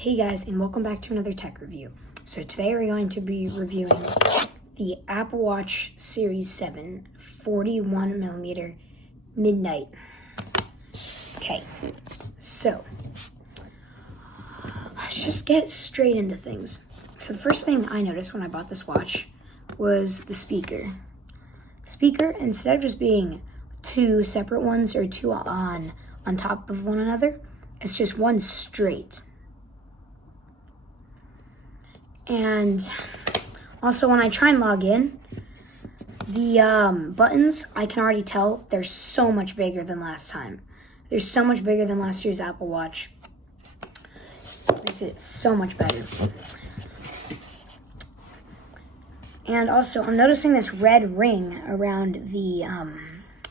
Hey guys, and welcome back to another tech review. So today we're going to be reviewing the Apple Watch Series 7 41mm Midnight. Okay, so let's just get straight into things. So the first thing I noticed when I bought this watch was the speaker. Speaker, instead of just being two separate ones or two on top of one another, it's just one straight. And also when I try and log in, the buttons, I can already tell they're so much bigger than last time. They're so much bigger than last year's Apple Watch. Makes it so much better. And also, I'm noticing this red ring around the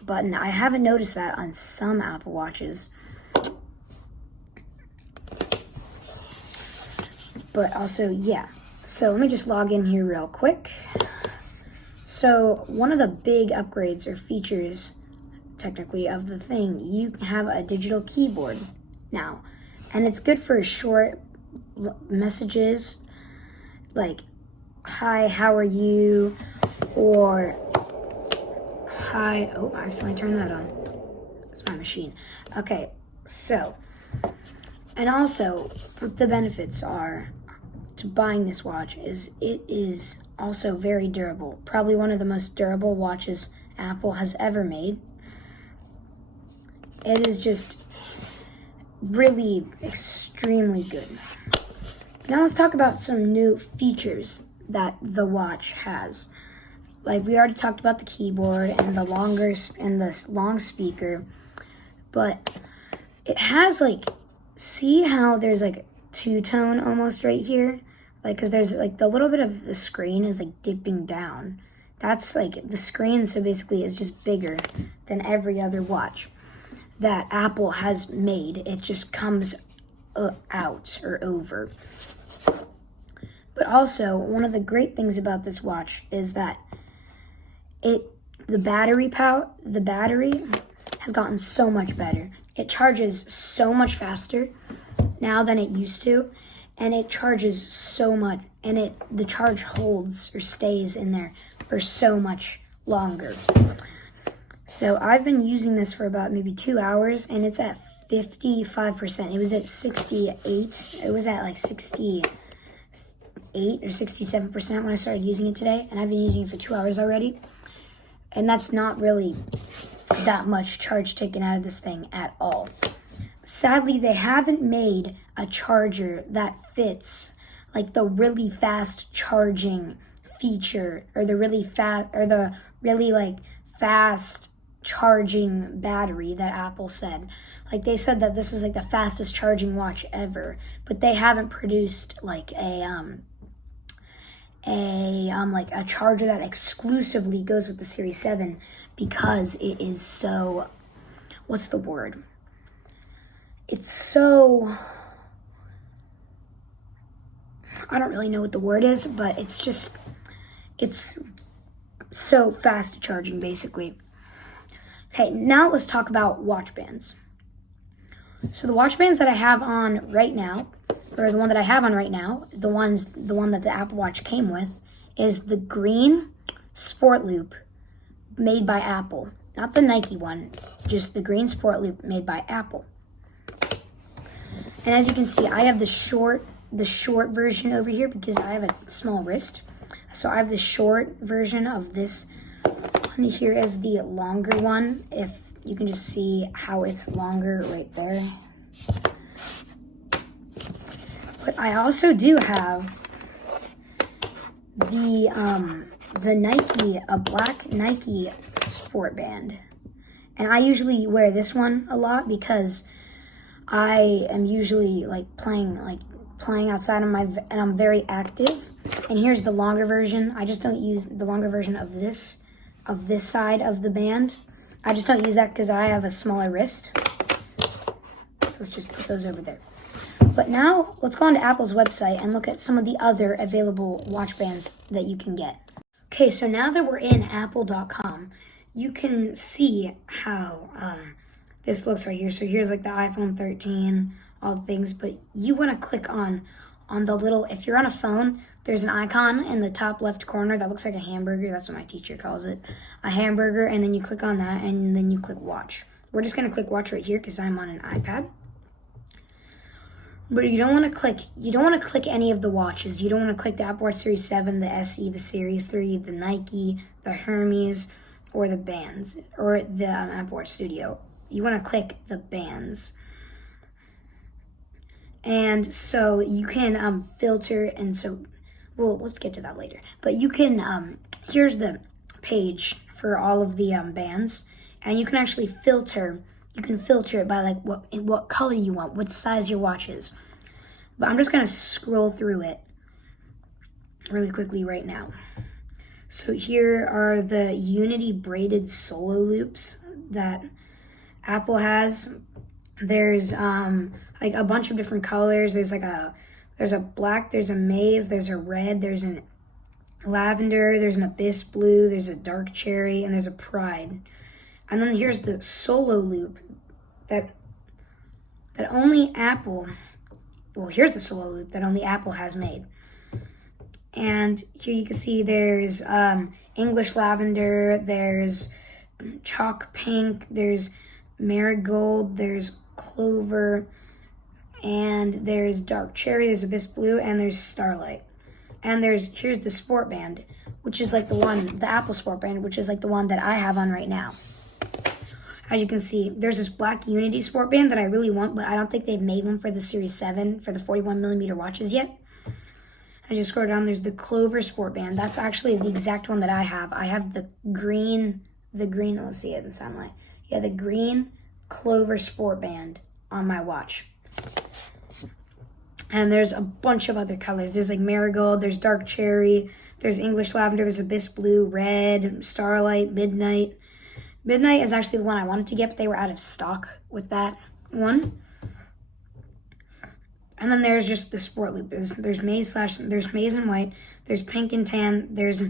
button. I haven't noticed that on some Apple Watches. But also, yeah. So let me just log in here real quick. So one of the big upgrades or features, technically, of the thing, you have a digital keyboard now. And it's good for short messages like, hi, how are you? Or, hi, oh, I accidentally turned that on. It's my machine. Okay, so, and also, what the benefits are to buying this watch is it is also very durable. Probably one of the most durable watches Apple has ever made. It is just really extremely good. Now let's talk about some new features that the watch has. Like we already talked about the keyboard and the long speaker, but it has like, see how there's like two-tone almost right here? Like, because there's like the little bit of the screen is like dipping down. That's like the screen, so basically is just bigger than every other watch that Apple has made. It just comes out or over. But also, one of the great things about this watch is that the battery has gotten so much better. It charges so much faster now than it used to, and it charges so much, and the charge holds or stays in there for so much longer. So I've been using this for about maybe 2 hours, and it's at 55%. It was at 68. It was at like 68 or 67% when I started using it today, and I've been using it for 2 hours already. And that's not really that much charge taken out of this thing at all. Sadly, they haven't made a charger that fits like the really fast charging feature or the really fast charging battery that Apple said. Like they said that this was like the fastest charging watch ever, but they haven't produced like a charger that exclusively goes with the Series 7 because it is so, what's the word? It's so, I don't really know what the word is, but it's so fast charging basically. Okay, now let's talk about watch bands. So the watch bands that I have on right now, or the one that I have on right now, the one that the Apple Watch came with, is the green Sport Loop made by Apple. Not the Nike one, just the green Sport Loop made by Apple. And as you can see, I have the short version over here because I have a small wrist. So I have the short version of this one here as the longer one. If you can just see how it's longer right there. But I also do have the Nike, a black Nike sport band. And I usually wear this one a lot because I am usually playing outside and I'm very active. And here's the longer version. I just don't use the longer version of this side of the band. I just don't use that because I have a smaller wrist. So let's just put those over there. But now let's go onto Apple's website and look at some of the other available watch bands that you can get. Okay, so now that we're in apple.com, you can see how this looks right here. So here's like the iPhone 13, all the things, but you want to click on the little, if you're on a phone, there's an icon in the top left corner that looks like a hamburger. That's what my teacher calls it, a hamburger. And then you click on that, and then you click watch. We're just going to click watch right here because I'm on an iPad. But you don't want to click any of the watches. You don't want to click the Apple Watch Series 7, the SE, the Series 3, the Nike, the Hermes, or the bands, or the Apple Watch Studio. You want to click the bands. And so you can filter, and so, well, let's get to that later. But you can, here's the page for all of the bands, and you can actually filter. You can filter it by like what color you want, what size your watch is. But I'm just gonna scroll through it really quickly right now. So here are the Unity braided solo loops that Apple has. There's like a bunch of different colors. There's a black, there's a maize, there's a red, there's an lavender, there's an abyss blue, there's a dark cherry, and there's a pride. And then here's the solo loop that only Apple, well, here's the solo loop that only Apple has made. And here you can see there's English lavender, there's chalk pink, there's marigold, there's clover, and there's dark cherry, there's abyss blue, and there's starlight. And here's the sport band, which is like the Apple sport band, which is like the one that I have on right now. As you can see, there's this black Unity sport band that I really want, but I don't think they've made one for the Series 7 for the 41mm watches yet. As you scroll down, there's the Clover sport band. That's actually the exact one that I have. I have the green, let's see it in sunlight. Yeah, the green Clover sport band on my watch. And there's a bunch of other colors. There's like marigold, there's dark cherry, there's English lavender, there's abyss blue, red, starlight, midnight. Midnight is actually the one I wanted to get, but they were out of stock with that one. And then there's just the sport loop. There's maize and white, there's pink and tan, there's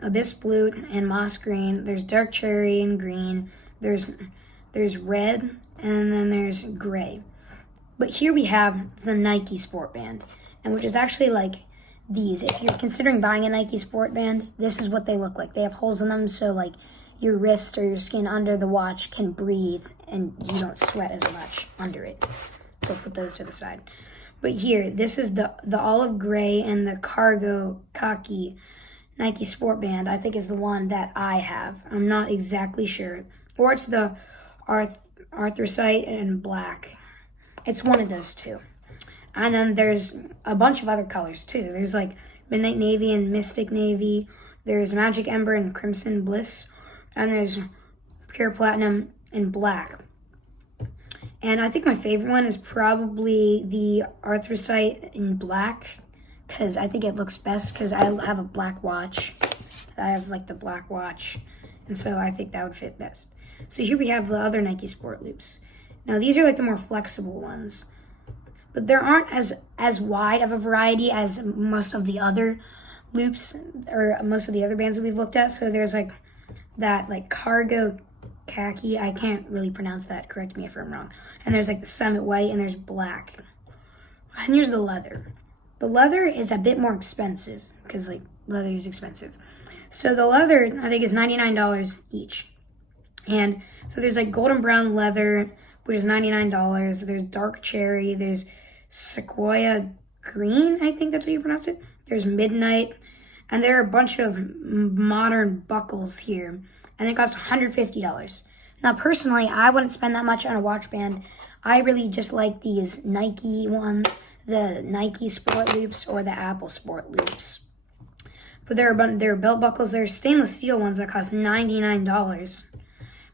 abyss blue and moss green, there's dark cherry and green, there's red, and then there's gray. But here we have the Nike sport band, and which is actually like these. If you're considering buying a Nike sport band, this is what they look like. They have holes in them, so like your wrist or your skin under the watch can breathe and you don't sweat as much under it. So put those to the side. But here, this is the olive gray and the cargo khaki Nike sport band, I think is the one that I have. I'm not exactly sure. Or it's the anthracite and black. It's one of those two. And then there's a bunch of other colors too. There's like Midnight Navy and Mystic Navy. There's Magic Ember and Crimson Bliss. And there's Pure Platinum and Black. And I think my favorite one is probably the anthracite in black, because I think it looks best because I have a black watch. I have like the black watch, and so I think that would fit best. So here we have the other Nike Sport Loops. Now these are like the more flexible ones, but there aren't as wide of a variety as most of the other loops or most of the other bands that we've looked at. So there's like that like cargo khaki, I can't really pronounce that, correct me if I'm wrong. And there's like the Summit White, and there's black. And here's the leather. The leather is a bit more expensive because like leather is expensive. So the leather I think is $99 each. And so there's like golden brown leather, which is $99. There's dark cherry, there's sequoia green, I think that's what you pronounce it. There's midnight, and there are a bunch of modern buckles here, and it costs $150. Now, personally, I wouldn't spend that much on a watch band. I really just like these Nike ones, the Nike Sport Loops or the Apple Sport Loops. But there are belt buckles, there's stainless steel ones that cost $99.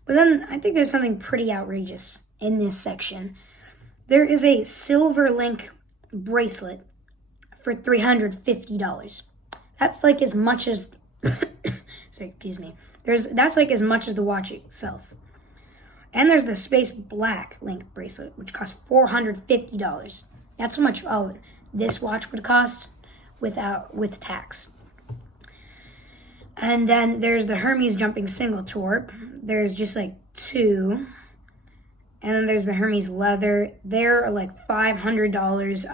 But then I think there's something pretty outrageous in this section. There is a Silver Link bracelet for $350. That's like as much as, excuse me. That's like as much as the watch itself. And there's the Space Black Link bracelet, which costs $450. That's how much this watch would cost with tax. And then there's the Hermes Jumping Single Torp. There's just like two. And then there's the Hermes leather. They're like $500.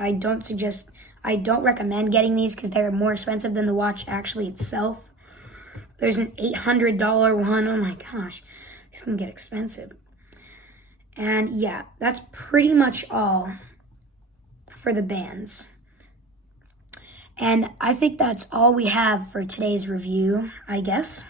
I don't recommend getting these because they're more expensive than the watch actually itself. There's an $800 one. Oh my gosh, it's gonna get expensive. And yeah, that's pretty much all for the bands. And I think that's all we have for today's review, I guess.